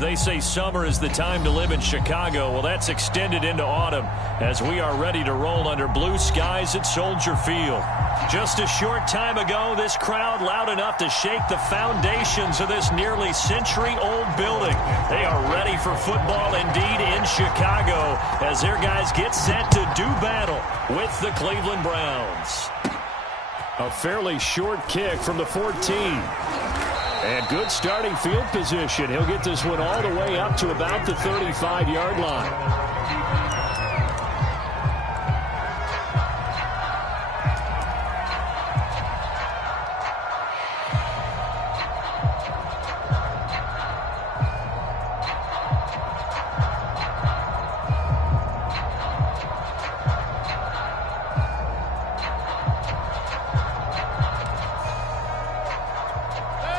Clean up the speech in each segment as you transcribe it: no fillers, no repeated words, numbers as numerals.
They say summer is the time to live in Chicago. Well, that's extended into autumn as we are ready to roll under blue skies at Soldier Field. Just a short time ago, this crowd loud enough to shake the foundations of this nearly century-old building. They are ready for football indeed in Chicago as their guys get set to do battle with the Cleveland Browns. A fairly short kick from the 14. And good starting field position. He'll get this one all the way up to about the 35-yard line.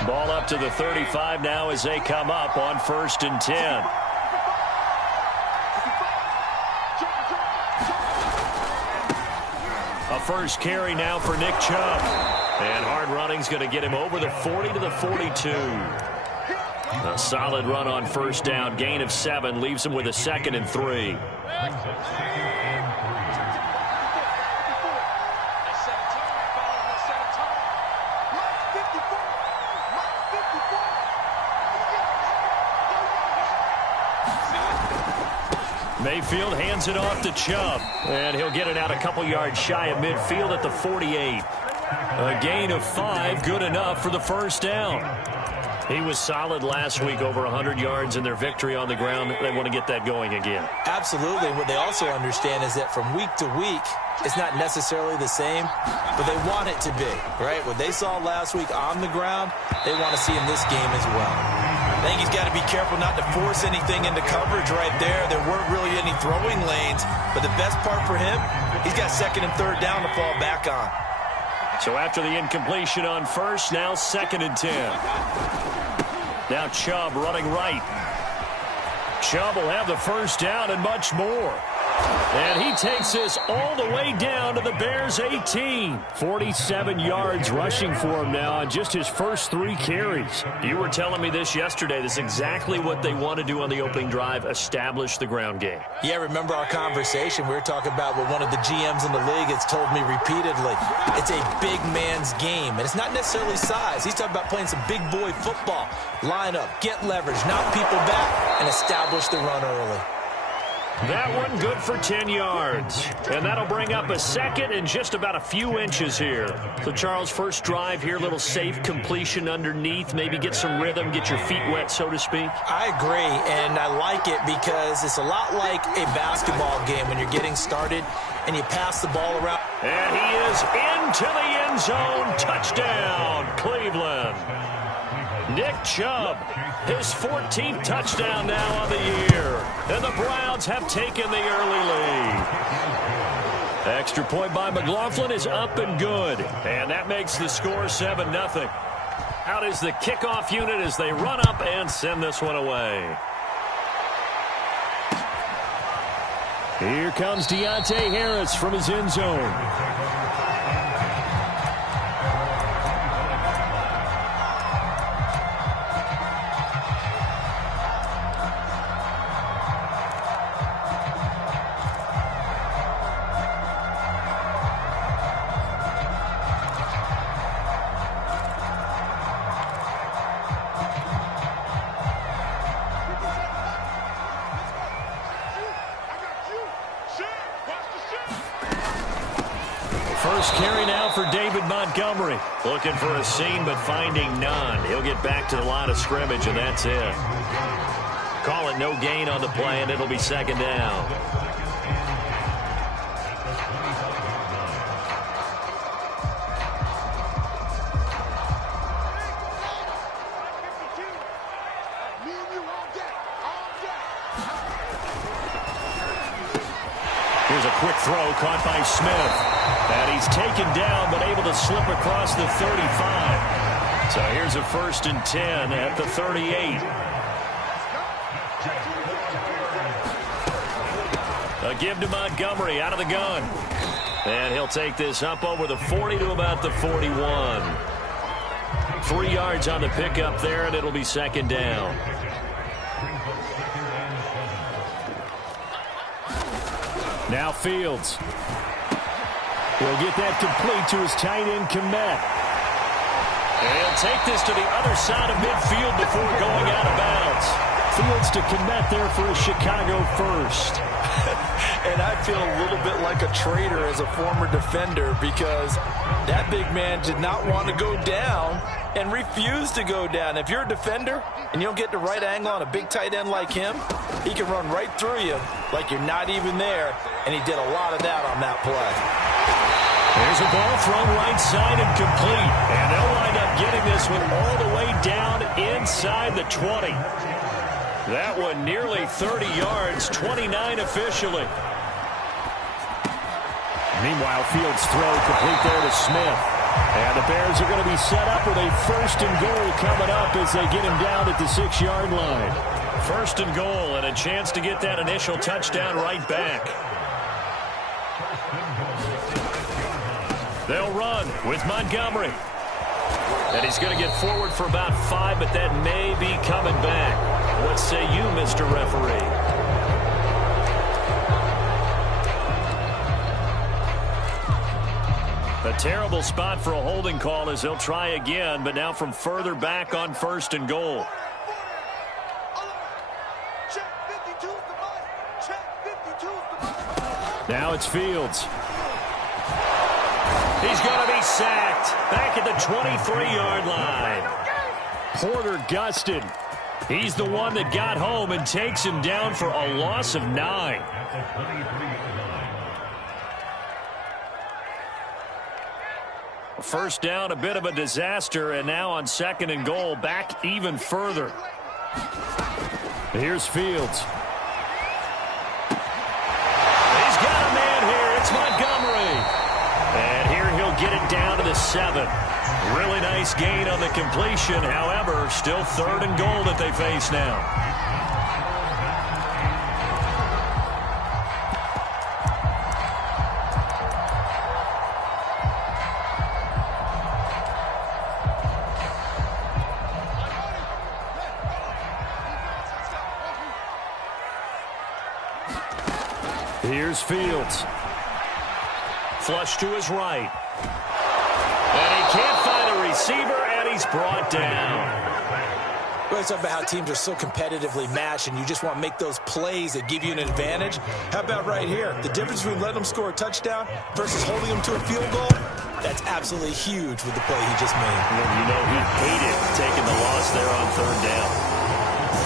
Ball up to the 35 now as they come up on 1st and 10. A first carry now for Nick Chubb. And hard running's going to get him over the 40 to the 42. A solid run on 1st down. Gain of 7 leaves him with a 2nd and 3. Mayfield hands it off to Chubb, and he'll get it out a couple yards shy of midfield at the 48. A gain of 5, good enough for the 1st down. He was solid last week, over 100 yards in their victory on the ground. They want to get that going again. Absolutely. What they also understand is that from week to week, it's not necessarily the same, but they want it to be, right? What they saw last week on the ground, they want to see in this game as well. I think he's got to be careful not to force anything into coverage right there. There weren't really any throwing lanes, but the best part for him, he's got 2nd and 3rd down to fall back on. So after the incompletion on 1st, now 2nd and 10. Now Chubb running right. Chubb will have the 1st down and much more. And he takes this all the way down to the Bears' 18. 47 yards rushing for him now on just his first 3 carries. You were telling me this yesterday. This is exactly what they want to do on the opening drive, establish the ground game. Yeah, remember our conversation. We were talking about what one of the GMs in the league has told me repeatedly. It's a big man's game, and it's not necessarily size. He's talking about playing some big boy football. Line up, get leverage, knock people back, and establish the run early. That one good for 10 yards. And that'll bring up a 2nd and just about a few inches here. So, Charles, first drive here, little safe completion underneath. Maybe get some rhythm, get your feet wet, so to speak. I agree, and I like it because it's a lot like a basketball game when you're getting started and you pass the ball around. And he is into the end zone. Touchdown, Cleveland. Nick Chubb, his 14th touchdown now on the year. And the Browns have taken the early lead. Extra point by McLaughlin is up and good. And that makes the score 7-0. Out is the kickoff unit as they run up and send this one away. Here comes Deontay Harris from his end zone. First carry now for David Montgomery. Looking for a seam, but finding none. He'll get back to the line of scrimmage, and that's it. Call it no gain on the play, and it'll be 2nd down. Here's a quick throw caught by Smith. And he's taken down, but able to slip across the 35. So here's a 1st and 10 at the 38. A give to Montgomery out of the gun. And he'll take this up over the 40 to about the 41. 3 yards on the pickup there, and it'll be 2nd down. Now Fields. He'll get that complete to his tight end, Kmet. And he'll take this to the other side of midfield before going out of bounds. Fields to Kmet there for a Chicago first. And I feel a little bit like a traitor as a former defender because that big man did not want to go down and refused to go down. If you're a defender and you don't get the right angle on a big tight end like him, he can run right through you like you're not even there, and he did a lot of that on that play. There's a ball thrown right side and complete, and they'll wind up getting this one all the way down inside the 20. That one nearly 30 yards, 29 officially. Meanwhile, Fields' throw complete there to Smith. And the Bears are going to be set up with a 1st and goal coming up as they get him down at the 6-yard line. 1st and goal and a chance to get that initial touchdown right back. They'll run with Montgomery. And he's going to get forward for about 5, but that may be coming back. What say you, Mr. Referee? A terrible spot for a holding call as they'll try again, but now from further back on 1st and goal. Now it's Fields. He's going to be sacked back at the 23-yard line. Porter Gustin. He's the one that got home and takes him down for a loss of 9. First down, a bit of a disaster, and now on 2nd and goal, back even further. Here's Fields. He's got a man here. It's Montgomery. And here he'll get it down to the 7. Really nice gain on the completion. However, still 3rd and goal that they face now. Here's Fields. Flush to his right. And he can't find a receiver, and he's brought down. Well, it's about how teams are so competitively matched, and you just want to make those plays that give you an advantage. How about right here? The difference between letting them score a touchdown versus holding them to a field goal, that's absolutely huge with the play he just made. Well, you know, he hated taking the loss there on 3rd down.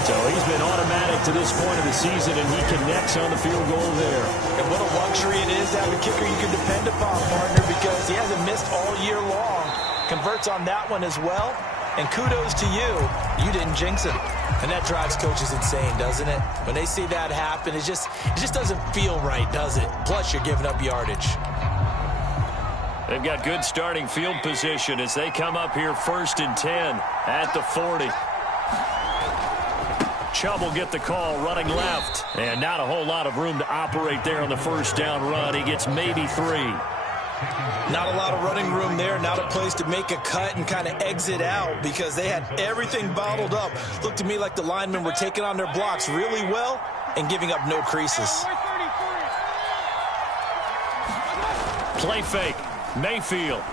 So he's been automatic to this point of the season, and he connects on the field goal there. And what a luxury it is to have a kicker you can depend upon, partner, because he hasn't missed all year long. Converts on that one as well. And kudos to you. You didn't jinx him. And that drives coaches insane, doesn't it? When they see that happen, it just doesn't feel right, does it? Plus, you're giving up yardage. They've got good starting field position as they come up here 1st and 10 at the 40. Chubb will get the call running left. And not a whole lot of room to operate there on the 1st down run. He gets maybe 3. Not a lot of running room there. Not a place to make a cut and kind of exit out because they had everything bottled up. Looked to me like the linemen were taking on their blocks really well and giving up no creases. Play fake. Mayfield.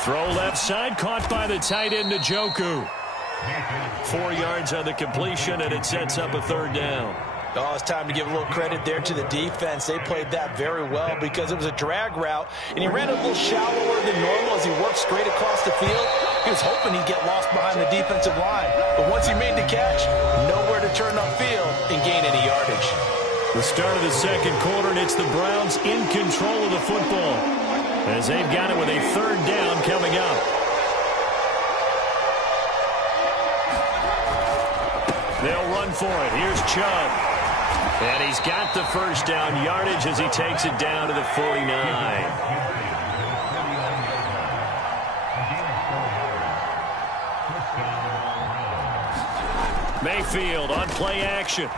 Throw left side. Caught by the tight end, Njoku. 4 yards on the completion, and it sets up a 3rd down. Oh, it's time to give a little credit there to the defense. They played that very well because it was a drag route, and he ran a little shallower than normal as he worked straight across the field. He was hoping he'd get lost behind the defensive line. But once he made the catch, nowhere to turn upfield and gain any yardage. The start of the 2nd quarter, and it's the Browns in control of the football as they've got it with a 3rd down coming up. They'll run for it. Here's Chubb. And he's got the 1st down yardage as he takes it down to the 49. Mayfield on play action.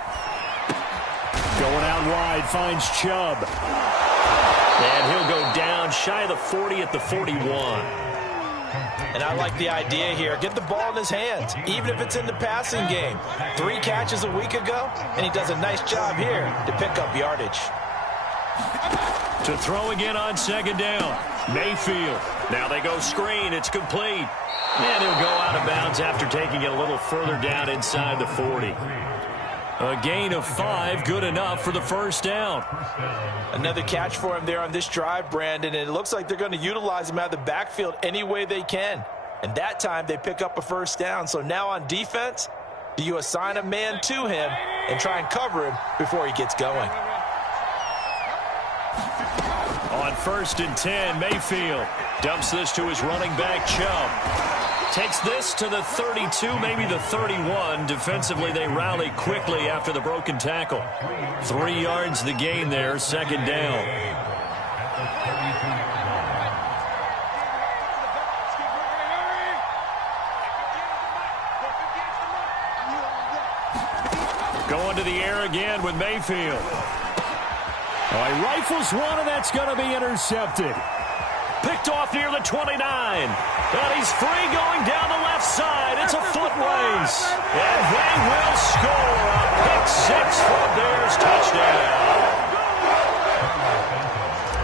Going out wide, finds Chubb. And he'll go down shy of the 40 at the 41. And I like the idea here. Get the ball in his hands, even if it's in the passing game. 3 catches a week ago, and he does a nice job here to pick up yardage. To throw again on second down. Mayfield. Now they go screen. It's complete. And he'll go out of bounds after taking it a little further down inside the 40. A gain of 5, good enough for the first down. Another catch for him there on this drive, Brandon, and it looks like they're going to utilize him out of the backfield any way they can. And that time they pick up a first down. So now on defense, do you assign a man to him and try and cover him before he gets going? On 1st and 10, Mayfield dumps this to his running back, Chubb. Takes this to the 32, maybe the 31. Defensively, they rally quickly after the broken tackle. 3 yards the gain there, second down. Going to the air again with Mayfield. He rifles one, and that's going to be intercepted. Picked off near the 29. And he's free going down the left side. It's a foot race. And they will score a pick-6 for a Bears touchdown.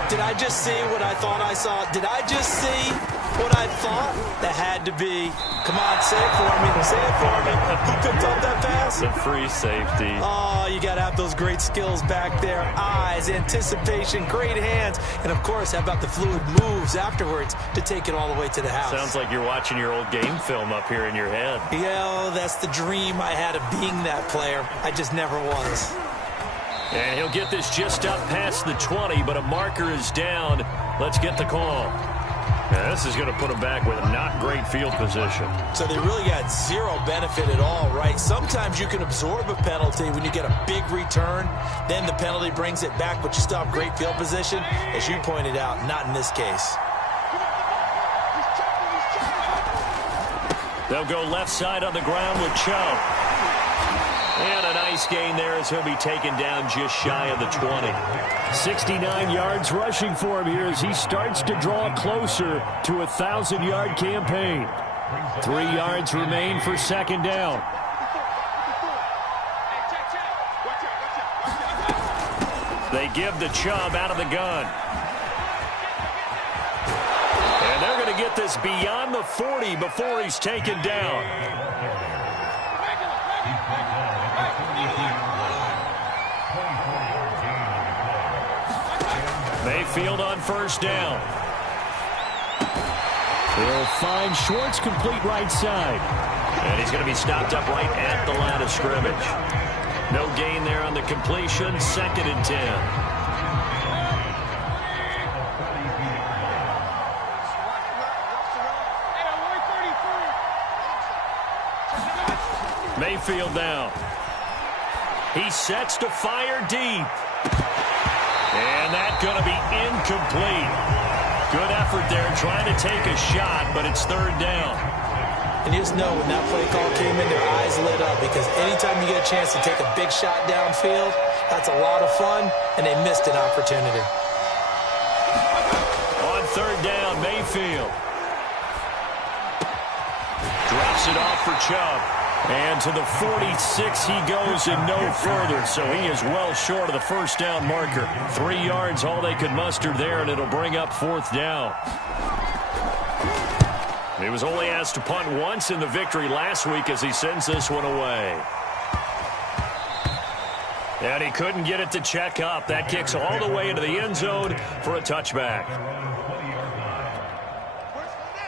Did I just see what I thought I saw? Did I just see what I thought? That had to be. Come on, say it for me. Say it for me. Who picked up that pass? The free safety. Oh, you got to have those great skills back there. Eyes, anticipation, great hands. And, of course, how about the fluid moves afterwards to take it all the way to the house? Sounds like you're watching your old game film up here in your head. Yeah, that's the dream I had of being that player. I just never was. And he'll get this just up past the 20, but a marker is down. Let's get the call. Now, this is going to put him back with not great field position. So they really got zero benefit at all, right? Sometimes you can absorb a penalty when you get a big return. Then the penalty brings it back, but you still have great field position. As you pointed out, not in this case. They'll go left side on the ground with Chubb. And a nice gain there as he'll be taken down just shy of the 20. 69 yards rushing for him here as he starts to draw closer to a 1,000-yard campaign. 3 yards remain for second down. They give the Chubb out of the gun. And they're going to get this beyond the 40 before he's taken down. Mayfield on first down. He'll find Schwartz complete right side. And he's going to be stopped up right at the line of scrimmage. No gain there on the completion. 2nd and 10. Mayfield down. He sets to fire deep. And that's going to be incomplete. Good effort there trying to take a shot, but it's 3rd down. And you just know when that play call came in, their eyes lit up because anytime you get a chance to take a big shot downfield, that's a lot of fun, and they missed an opportunity. On 3rd down, Mayfield. Drops it off for Chubb. And to the 46 he goes and no further, so he is well short of the first down marker. 3 yards all they could muster there, and it'll bring up 4th down. He was only asked to punt once in the victory last week as he sends this one away. And he couldn't get it to check up. That kicks all the way into the end zone for a touchback.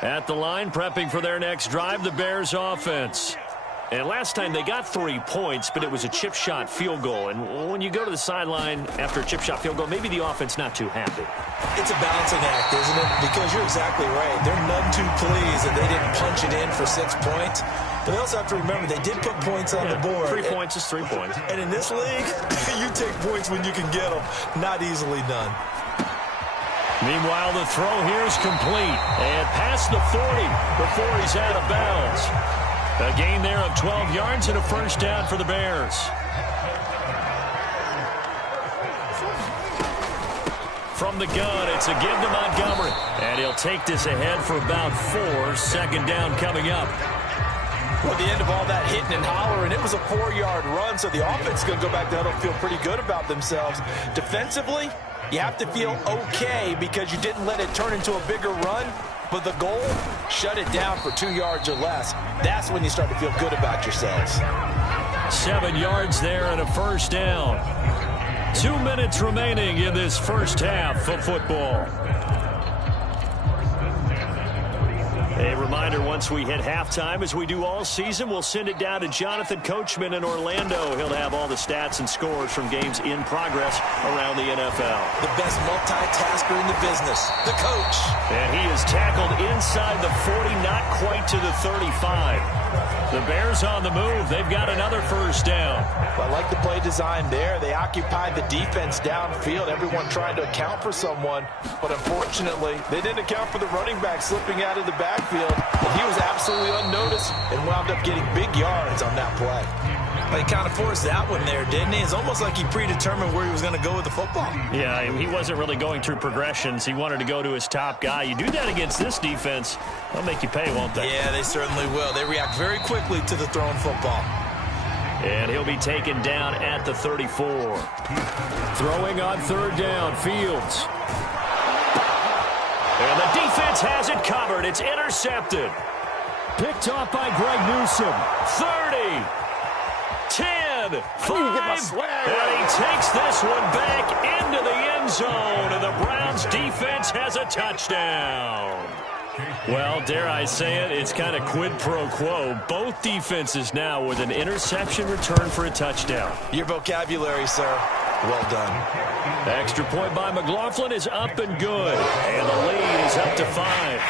At the line, prepping for their next drive, the Bears offense. And last time they got 3 points, but it was a chip shot field goal. And when you go to the sideline after a chip shot field goal, maybe the offense not too happy. It's a balancing act, isn't it? Because you're exactly right. They're none too pleased that they didn't punch it in for 6 points. But they also have to remember they did put points on the board. 3 points is 3 points. And in this league, you take points when you can get them. Not easily done. Meanwhile, the throw here is complete. And past the 40 before he's out of bounds. A gain there of 12 yards and a first down for the Bears. From the gun, it's a give to Montgomery. And he'll take this ahead for about 4. 2nd down coming up. Well, the end of all that hitting and hollering, it was a 4-yard run, so the offense is going to go back to huddle, feel pretty good about themselves. Defensively, you have to feel okay because you didn't let it turn into a bigger run, but the goal, shut it down for 2 yards or less. That's when you start to feel good about yourselves. 7 yards there and a first down. 2 minutes remaining in this first half of football. A reminder, once we hit halftime, as we do all season, we'll send it down to Jonathan Coachman in Orlando. He'll have all the stats and scores from games in progress around the NFL. The best multitasker in the business, the coach. And he is tackled inside the 40, not quite to the 35. The Bears on the move. They've got another first down. I like the play design there. They occupied the defense downfield, everyone trying to account for someone. But unfortunately, they didn't account for the running back slipping out of the backfield. And he was absolutely unnoticed and wound up getting big yards on that play. But he kind of forced that one there, didn't he? It's almost like he predetermined where he was going to go with the football. Yeah, he wasn't really going through progressions. He wanted to go to his top guy. You do that against this defense, they'll make you pay, won't they? Yeah, they certainly will. They react very quickly to the thrown football. And he'll be taken down at the 34. Throwing on third down, Fields. And the defense has it covered. It's intercepted. Picked off by Greg Newsome. 30. 10, 5, and he takes this one back into the end zone, and the Browns defense has a touchdown. Well, dare I say it, it's kind of quid pro quo. Both defenses now with an interception return for a touchdown. Your vocabulary, sir. Well done. Extra point by McLaughlin is up and good, and the lead is up to 5.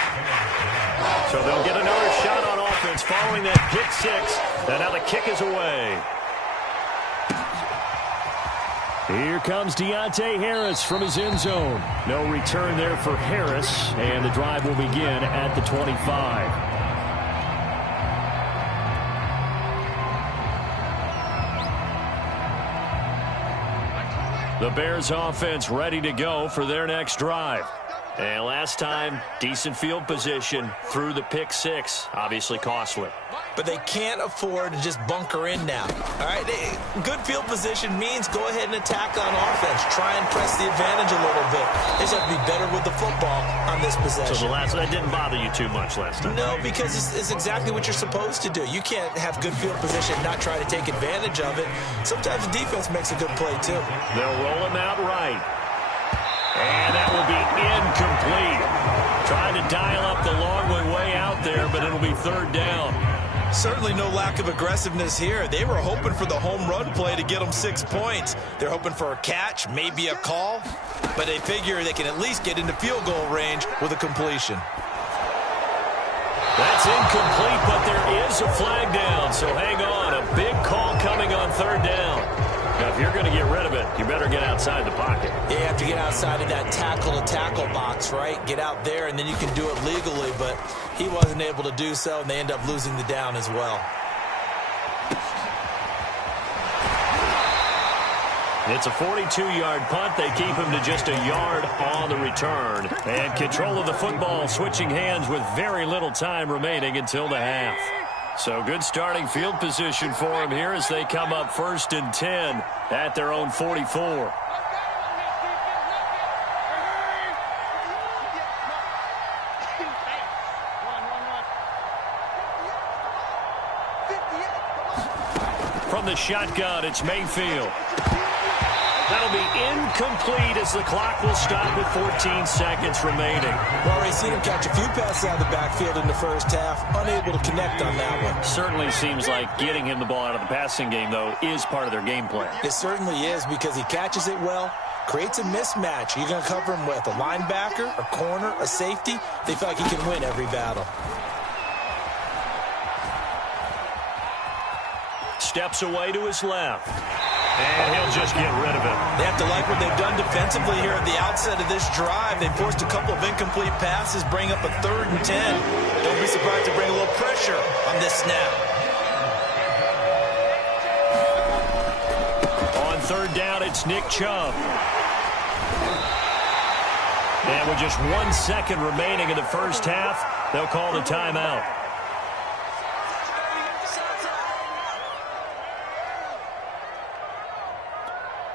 So they'll get another shot on offense following that pick 6, and now the kick is away. Here comes Deontay Harris from his end zone. No return there for Harris, and the drive will begin at the 25. The Bears offense ready to go for their next drive. And last time, decent field position through the pick 6, obviously costly. But they can't afford to just bunker in now. All right, good field position means go ahead and attack on offense. Try and press the advantage a little bit. They just have to be better with the football on this possession. So that didn't bother you too much last time? No, because it's exactly what you're supposed to do. You can't have good field position and not try to take advantage of it. Sometimes the defense makes a good play, too. They'll roll him out right. And that will be incomplete. Trying to dial up the long way out there, but it'll be third down. Certainly no lack of aggressiveness here. They were hoping for the home run play to get them 6 points. They're hoping for a catch, maybe a call, but they figure they can at least get into field goal range with a completion. That's incomplete, but there is a flag down, so hang on. A big call coming on third down. Now, if you're going to get rid of it, you better get outside the pocket. You have to get outside of that tackle-to-tackle box, right? Get out there, and then you can do it legally, but he wasn't able to do so, and they end up losing the down as well. It's a 42-yard punt. They keep him to just a yard on the return. And control of the football switching hands with very little time remaining until the half. So good starting field position for him here as they come up 1st and 10 at their own 44. From the shotgun, it's Mayfield. That'll be incomplete as the clock will stop with 14 seconds remaining. Well, we've seen him catch a few passes out of the backfield in the first half, unable to connect on that one. Certainly seems like getting him the ball out of the passing game, though, is part of their game plan. It certainly is because he catches it well, creates a mismatch. You're going to cover him with a linebacker, a corner, a safety. They feel like he can win every battle. Steps away to his left. And he'll just get rid of it. They have to like what they've done defensively here at the outset of this drive. They forced a couple of incomplete passes, bring up a 3rd and 10. Don't be surprised to bring a little pressure on this snap. On third down, it's Nick Chubb. And with just 1 second remaining in the first half, they'll call the timeout.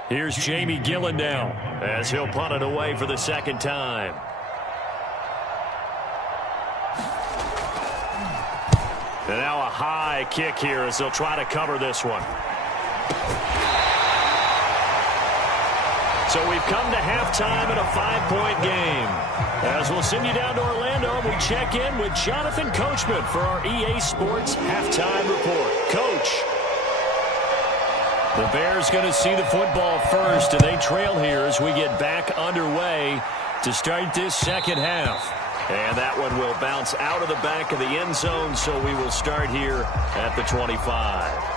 Here's Jamie Gillen now as he'll punt it away for the second time. And now a high kick here as they'll try to cover this one. So we've come to halftime in a 5-point game. As we'll send you down to Orlando, and we check in with Jonathan Coachman for our EA Sports Halftime Report. Coach. The Bears going to see the football first, and they trail here as we get back underway to start this second half. And that one will bounce out of the back of the end zone, so we will start here at the 25.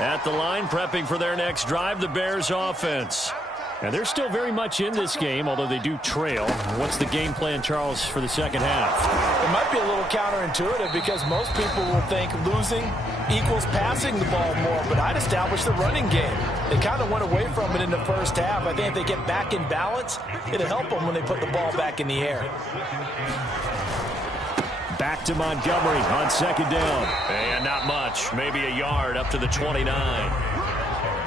At the line, prepping for their next drive, the Bears offense. And they're still very much in this game, although they do trail. What's the game plan, Charles, for the second half? It might be a little counterintuitive because most people will think losing equals passing the ball more, but I'd establish the running game. They kind of went away from it in the first half. I think if they get back in balance, it'll help them when they put the ball back in the air. Back to Montgomery on second down. And not much, maybe a yard up to the 29.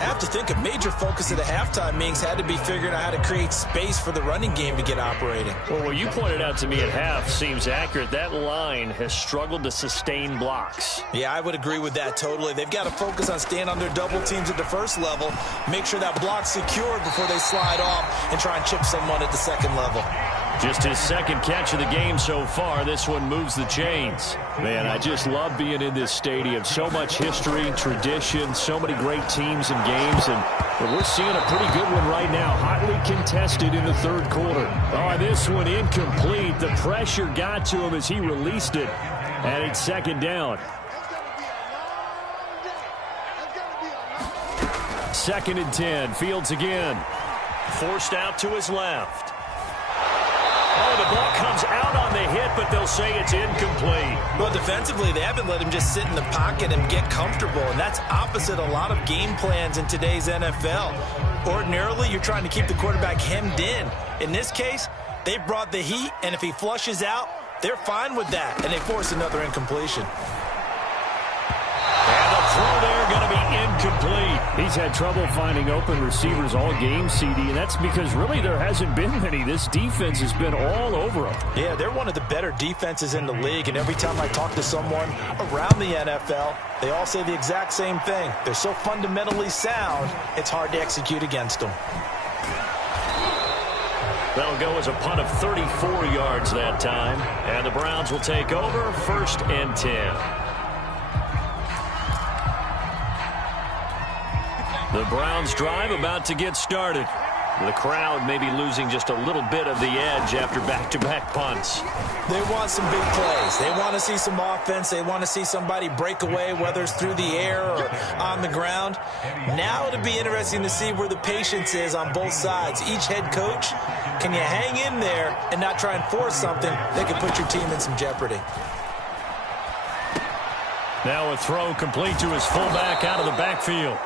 I have to think a major focus of the halftime meetings had to be figuring out how to create space for the running game to get operating. Well, what you pointed out to me at half seems accurate. That line has struggled to sustain blocks. Yeah, I would agree with that totally. They've got to focus on staying on their double teams at the first level, make sure that block's secured before they slide off and try and chip someone at the second level. Just his second catch of the game so far. This one moves the chains. Man, I just love being in this stadium. So much history, tradition, so many great teams and games. And we're seeing a pretty good one right now. Hotly contested in the third quarter. Oh, this one incomplete. The pressure got to him as he released it. And it's second down. Second and 10. Fields again. Forced out to his left. Oh, the ball comes out on the hit, but they'll say it's incomplete. Well, defensively, they haven't let him just sit in the pocket and get comfortable, and that's opposite a lot of game plans in today's NFL. Ordinarily, you're trying to keep the quarterback hemmed in. In this case, they brought the heat, and if he flushes out, they're fine with that, and they force another incompletion. And the throw there going to be incomplete. He's had trouble finding open receivers all game, CD, and that's because really there hasn't been many. This defense has been all over them. Yeah, they're one of the better defenses in the league, and every time I talk to someone around the NFL, they all say the exact same thing. They're so fundamentally sound, it's hard to execute against them. That'll go as a punt of 34 yards that time, and the Browns will take over 1st and 10. The Browns drive about to get started. The crowd may be losing just a little bit of the edge after back-to-back punts. They want some big plays. They want to see some offense. They want to see somebody break away, whether it's through the air or on the ground. Now it'll be interesting to see where the patience is on both sides. Each head coach, can you hang in there and not try and force something that could put your team in some jeopardy? Now a throw complete to his fullback out of the backfield.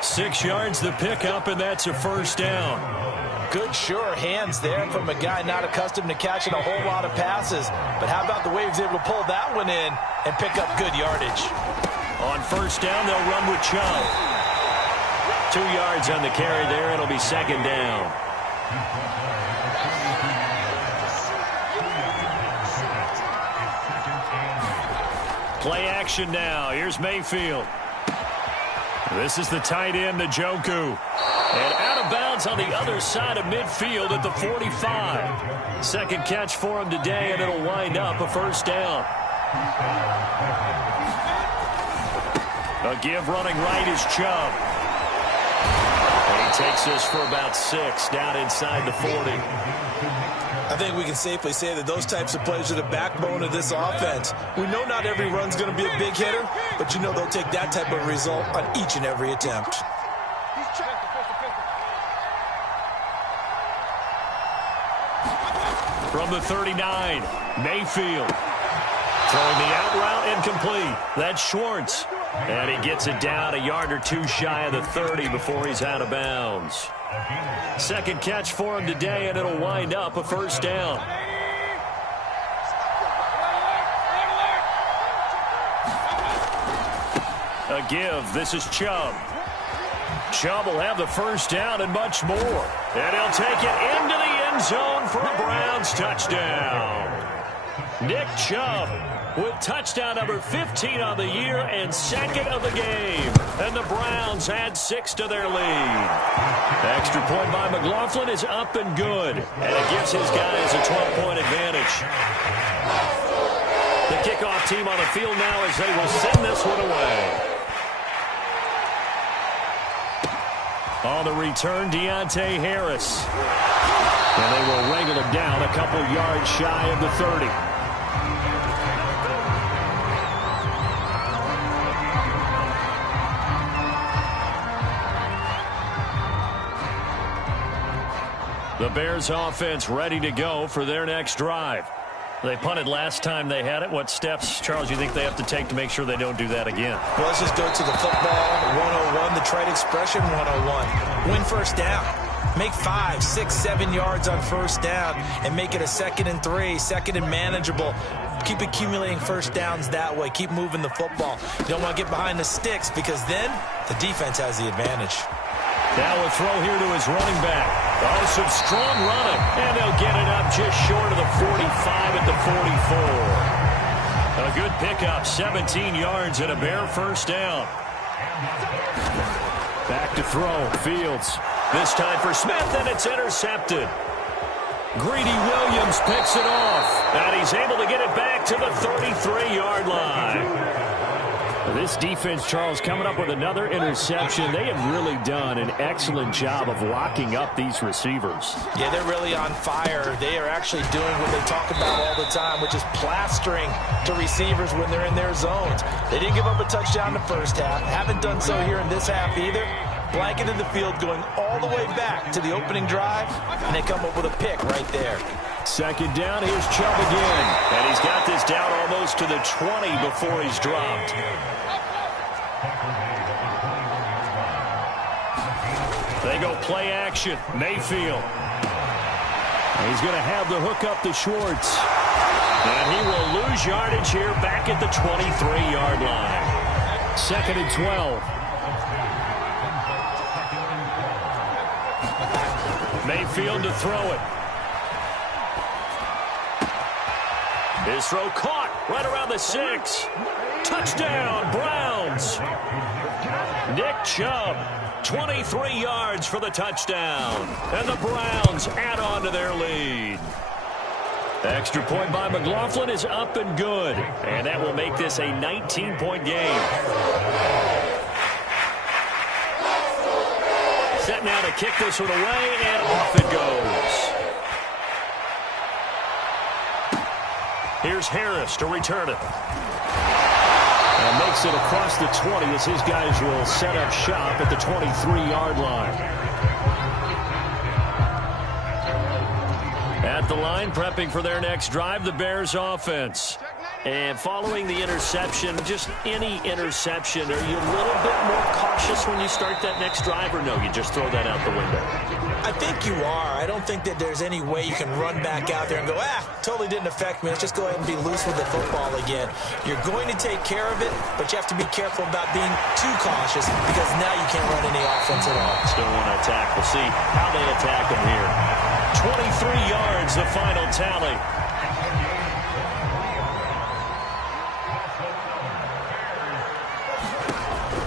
6 yards the pickup, and that's a first down. Good, sure hands there from a guy not accustomed to catching a whole lot of passes. But how about the way he was able to pull that one in and pick up good yardage? On first down, they'll run with Chubb. 2 yards on the carry there. It'll be second down. Play action now. Here's Mayfield. This is the tight end, Njoku. And out of bounds on the other side of midfield at the 45. Second catch for him today, and it'll wind up a first down. A give running right is Chubb. And he takes this for about 6 down inside the 40. I think we can safely say that those types of plays are the backbone of this offense. We know not every run's going to be a big hitter, but you know they'll take that type of result on each and every attempt. From the 39, Mayfield. Throwing the out route incomplete. That's Schwartz. And he gets it down a yard or two shy of the 30 before he's out of bounds. Second catch for him today, and it'll wind up a first down. A give. This is Chubb. Chubb will have the first down and much more. And he'll take it into the end zone for a Browns touchdown. Nick Chubb with touchdown number 15 on the year and second of the game. And the Browns add 6 to their lead. Extra point by McLaughlin is up and good. And it gives his guys a 12-point advantage. The kickoff team on the field now as they will send this one away. On the return, Deontay Harris. And they will wrangle him down a couple yards shy of the 30. The Bears offense ready to go for their next drive. They punted last time they had it. What steps, Charles, you think they have to take to make sure they don't do that again? Well, let's just go to the football 101, the trade expression 101. Win first down. Make 5, 6, 7 yards on first down and make it a 2nd and 3, 2nd and manageable. Keep accumulating first downs that way. Keep moving the football. You don't want to get behind the sticks because then the defense has the advantage. Now a throw here to his running back. Oh, some strong running. And they'll get it up just short of the 45 at the 44. A good pickup, 17 yards and a Bear first down. Back to throw, Fields. This time for Smith, and it's intercepted. Greedy Williams picks it off, and he's able to get it back to the 33-yard line. This defense, Charles, coming up with another interception. They have really done an excellent job of locking up these receivers. Yeah, they're really on fire. They are actually doing what they talk about all the time, which is plastering to receivers when they're in their zones. They didn't give up a touchdown in the first half. Haven't done so here in this half either. Blanketed the field going all the way back to the opening drive, and they come up with a pick right there. Second down, here's Chubb again. And he's got this down almost to the 20 before he's dropped. They go play action. Mayfield. He's going to have the hook up to Schwartz. And he will lose yardage here back at the 23-yard line. 2nd and 12. Mayfield to throw it. His throw caught right around the 6. Touchdown, Browns. Nick Chubb, 23 yards for the touchdown. And the Browns add on to their lead. Extra point by McLaughlin is up and good. And that will make this a 19-point game. Set now to kick this one away, and off it goes. Here's Harris to return it. And makes it across the 20 as his guys will set up shop at the 23-yard line. At the line, prepping for their next drive, the Bears offense. And following the interception, just any interception, are you a little bit more cautious when you start that next drive, or no, you just throw that out the window? I think you are. I don't think that there's any way you can run back out there and go, totally didn't affect me. Let's just go ahead and be loose with the football again. You're going to take care of it, but you have to be careful about being too cautious because now you can't run any offense at all. Still want to attack. We'll see how they attack them here. 23 yards, the final tally.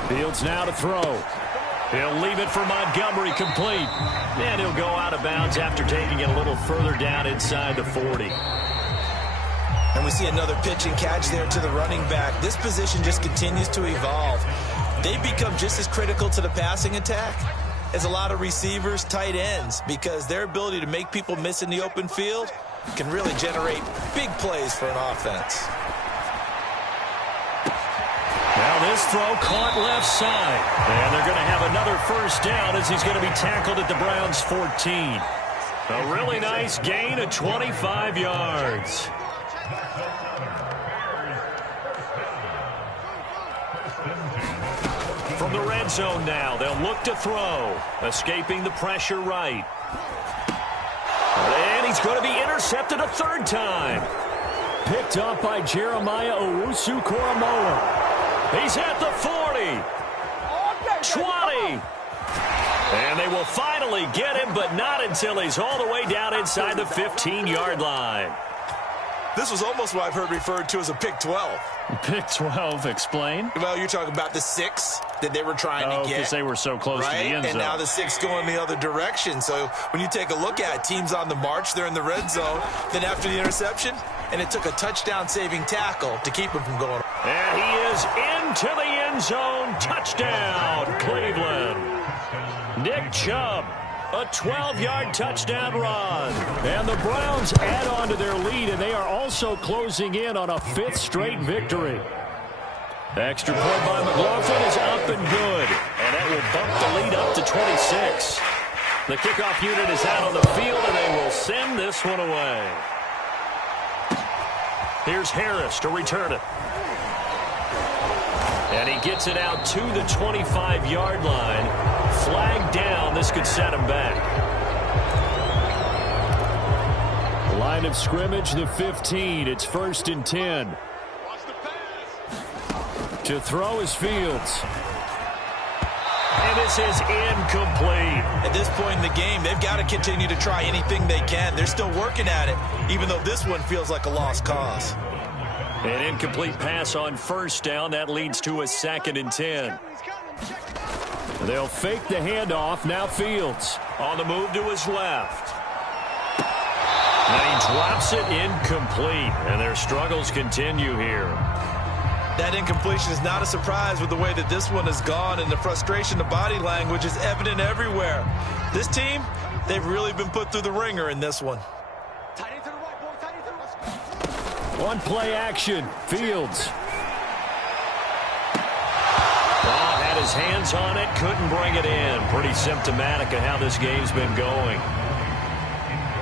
Fields now to throw. He'll leave it for Montgomery, complete. And he'll go out of bounds after taking it a little further down inside the 40. And we see another pitch and catch there to the running back. This position just continues to evolve. They become just as critical to the passing attack as a lot of receivers, tight ends, because their ability to make people miss in the open field can really generate big plays for an offense. Now this throw caught left side. And they're going to have another first down as he's going to be tackled at the Browns' 14. A really nice gain of 25 yards. From the red zone now, they'll look to throw. Escaping the pressure right. And he's going to be intercepted a third time. Picked up by Jeremiah Owusu-Koramoah. He's at the 40, 20, And they will finally get him, but not until he's all the way down inside the 15-yard line. This was almost what I've heard referred to as a pick 12. Pick 12, explain? Well, you're talking about the 6 that they were trying to get. Because they were so close to the end zone. And now the 6 going the other direction. So when you take a look at teams on the march, they're in the red zone. Then after the interception, and it took a touchdown-saving tackle to keep him from going. And he is into the end zone. Touchdown, Cleveland. Nick Chubb, a 12-yard touchdown run. And the Browns add on to their lead, and they are also closing in on a 5th straight victory. The extra point by McLaughlin is up and good. And that will bump the lead up to 26. The kickoff unit is out on the field, and they will send this one away. Here's Harris to return it. And he gets it out to the 25-yard line. Flag down. This could set him back. Line of scrimmage, the 15. It's 1st and 10. To throw is Fields. And this is incomplete. At this point in the game, they've got to continue to try anything they can. They're still working at it, even though this one feels like a lost cause. An incomplete pass on 1st down. That leads to a 2nd and 10. They'll fake the handoff. Now Fields on the move to his left. And he drops it incomplete. And their struggles continue here. That incompletion is not a surprise with the way that this one has gone, and the frustration, the body language is evident everywhere. This team, they've really been put through the ringer in this one. One play action. Fields. Had his hands on it, couldn't bring it in. Pretty symptomatic of how this game's been going.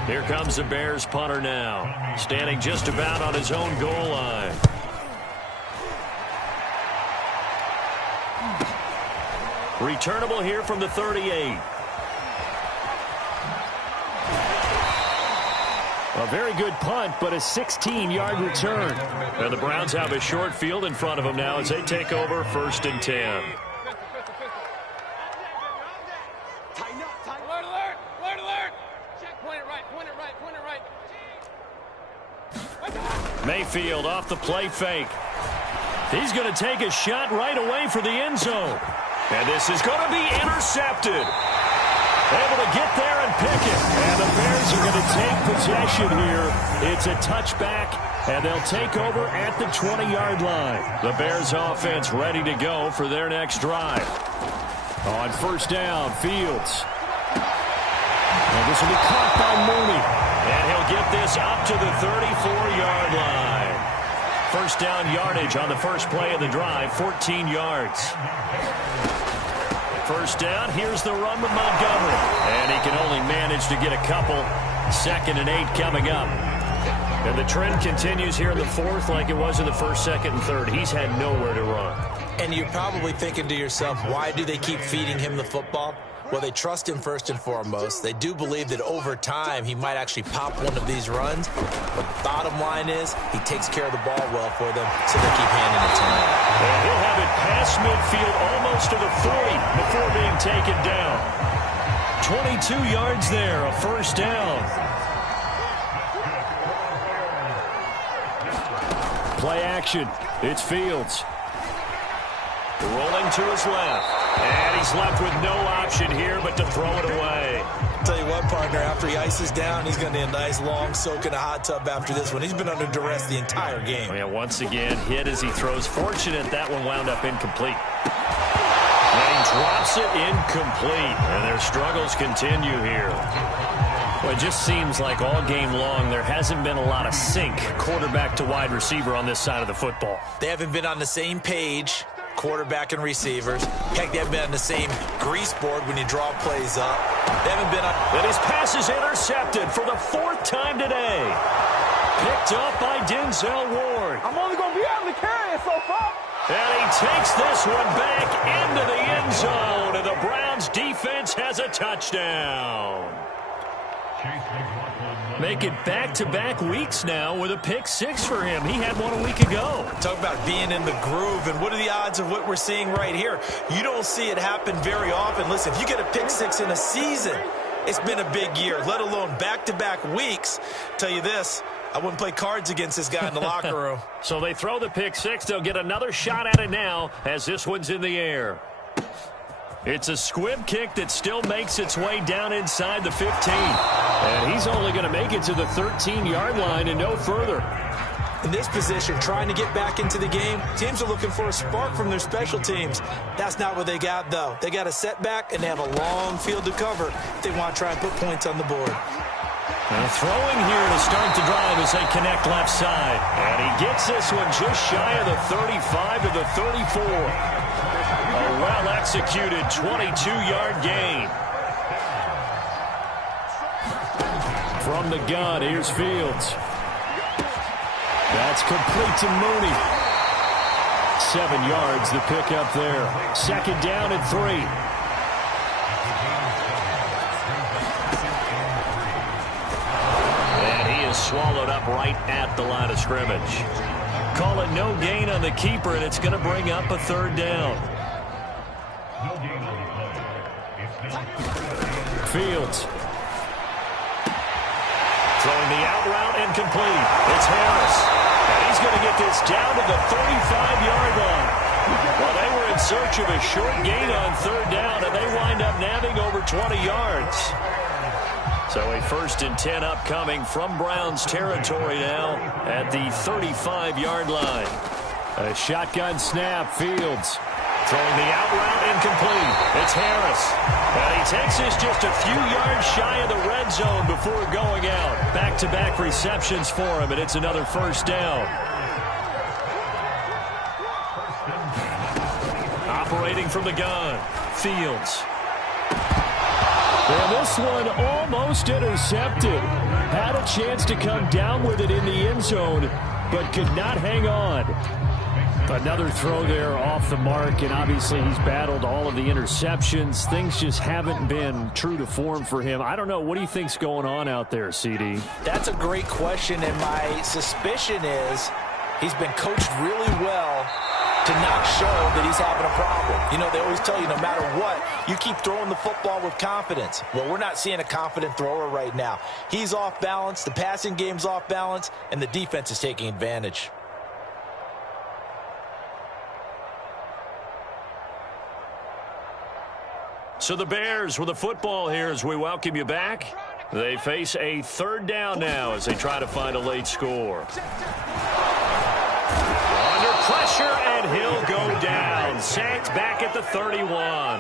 Here comes the Bears punter now, standing just about on his own goal line. Returnable here from the 38. A very good punt, but a 16-yard return. And the Browns have a short field in front of them now as they take over 1st and 10. Mayfield off the play fake. He's going to take a shot right away for the end zone. And this is going to be intercepted. Able to get there and pick it. And the Bears are going to take possession here. It's a touchback, and they'll take over at the 20-yard line. The Bears offense ready to go for their next drive. On 1st down, Fields. And this will be caught by Mooney. And he'll get this up to the 34-yard line. 1st down yardage on the first play of the drive, 14 yards. 1st down, here's the run with Montgomery. And he can only manage to get a couple. 2nd and 8 coming up. And the trend continues here in the 4th like it was in the 1st, 2nd, and 3rd. He's had nowhere to run. And you're probably thinking to yourself, why do they keep feeding him the football? Well, they trust him first and foremost. They do believe that over time he might actually pop one of these runs. But the bottom line is he takes care of the ball well for them, so they keep handing it to him. And he'll have it past midfield almost to the 40 before being taken down. 22 yards there, a 1st down. Play action. It's Fields. Rolling to his left. And he's left with no option here but to throw it away. Tell you what, partner, after he ices down, he's going to need a nice long soak in a hot tub after this one. He's been under duress the entire game. Yeah, once again, hit as he throws. Fortunate that one wound up incomplete. And he drops it incomplete. And their struggles continue here. Well, it just seems like all game long there hasn't been a lot of sync quarterback to wide receiver on this side of the football. They haven't been on the same page, quarterback and receivers. Heck, they haven't been on the same grease board when you draw plays up. They haven't been on... And his pass is intercepted for the 4th time today. Picked up by Denzel Ward. I'm only going to be able to carry it so far. And he takes this one back into the end zone. And the Browns defense has a touchdown. Make it back-to-back weeks now with a pick six for him. He had one a week ago. Talk about being in the groove, and what are the odds of what we're seeing right here? You don't see it happen very often. Listen, if you get a pick six in a season, it's been a big year, let alone back-to-back weeks. Tell you this, I wouldn't play cards against this guy in the locker room. So they throw the pick six. They'll get another shot at it now as this one's in the air. It's a squib kick that still makes its way down inside the 15. And he's only going to make it to the 13-yard line and no further. In this position, trying to get back into the game, teams are looking for a spark from their special teams. That's not what they got, though. They got a setback, and they have a long field to cover if they want to try and put points on the board. Now throwing here to start the drive as they connect left side. And he gets this one just shy of the 35 to the 34. A well-executed 22-yard gain. From the gun, here's Fields. That's complete to Mooney. 7 yards, the pickup there. Second down and 3. And he is swallowed up right at the line of scrimmage. Call it no gain on the keeper, and it's going to bring up a third down. Fields. Throwing the out route and complete. It's Harris. And he's going to get this down to the 35-yard line. Well, they were in search of a short gain on third down, and they wind up nabbing over 20 yards. So a 1st and 10 upcoming from Browns territory now at the 35-yard line. A shotgun snap, Fields. Throwing the out route incomplete. It's Harris. And he takes this just a few yards shy of the red zone before going out. Back-to-back receptions for him, and it's another first down. Operating from the gun, Fields. And this one almost intercepted. Had a chance to come down with it in the end zone, but could not hang on. Another throw there off the mark, and obviously he's battled all of the interceptions. Things just haven't been true to form for him. I don't know. What do you think's going on out there, CD? That's a great question, and my suspicion is he's been coached really well to not show that he's having a problem. You know, they always tell you no matter what, you keep throwing the football with confidence. Well, we're not seeing a confident thrower right now. He's off balance, the passing game's off balance, and the defense is taking advantage. So the Bears with the football here as we welcome you back. They face a third down now as they try to find a late score. Under pressure, and he'll go down. Sacked back at the 31.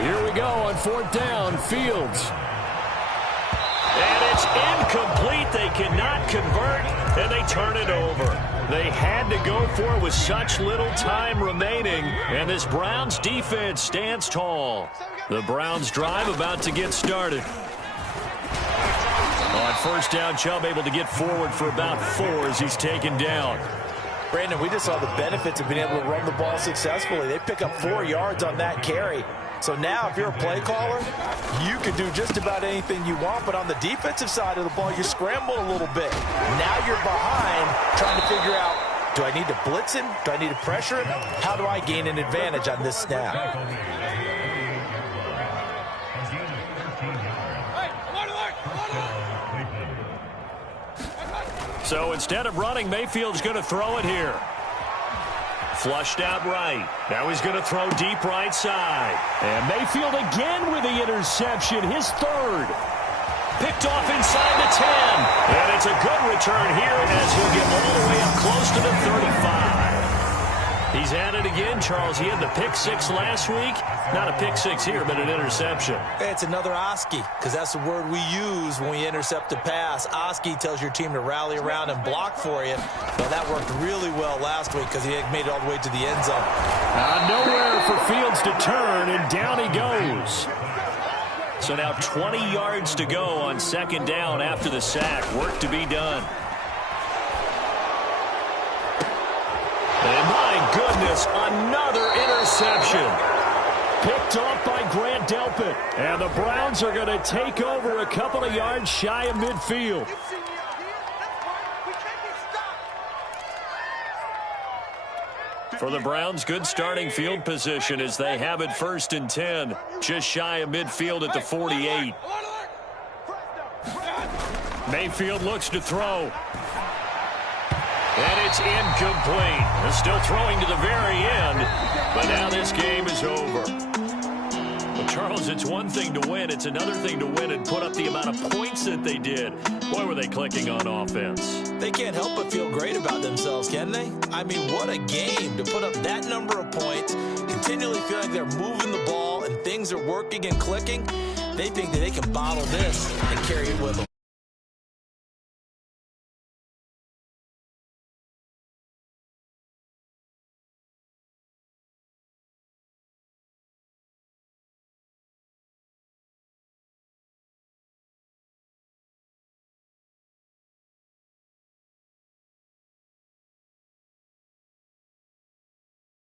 Here we go on 4th down, Fields. And it's incomplete. They cannot convert, and they turn it over. They had to go for it with such little time remaining, and this Browns defense stands tall. The Browns drive about to get started. On 1st down, Chubb able to get forward for about 4 as he's taken down. Brandon, we just saw the benefits of being able to run the ball successfully. They pick up 4 yards on that carry. So now if you're a play caller, you can do just about anything you want, but on the defensive side of the ball, you scramble a little bit. Now you're behind trying to figure out, do I need to blitz him? Do I need to pressure him? How do I gain an advantage on this snap? So instead of running, Mayfield's going to throw it here. Flushed out right. Now he's going to throw deep right side. And Mayfield again with the interception, his 3rd. Picked off inside the 10. And it's a good return here as he'll get all the way up close to the 35. He's at it again, Charles. He had the pick 6 last week. Not a pick 6 here, but an interception. It's another Oski, because that's the word we use when we intercept a pass. Oski tells your team to rally around and block for you. Well, that worked really well last week because he made it all the way to the end zone. Nowhere for Fields to turn, and down he goes. So now 20 yards to go on 2nd down after the sack. Work to be done. And my goodness, another interception. picked off by Grant Delpit. And the Browns are going to take over a couple of yards shy of midfield. For the Browns, good starting field position as they have it 1st and 10. Just shy of midfield at the 48. Mayfield looks to throw. And it's incomplete. They're still throwing to the very end. But now this game is over. Well, Charles, it's one thing to win. It's another thing to win and put up the amount of points that they did. Boy, were they clicking on offense. They can't help but feel great about themselves, can they? I mean, what a game to put up that number of points, continually feel like they're moving the ball and things are working and clicking. They think that they can bottle this and carry it with them.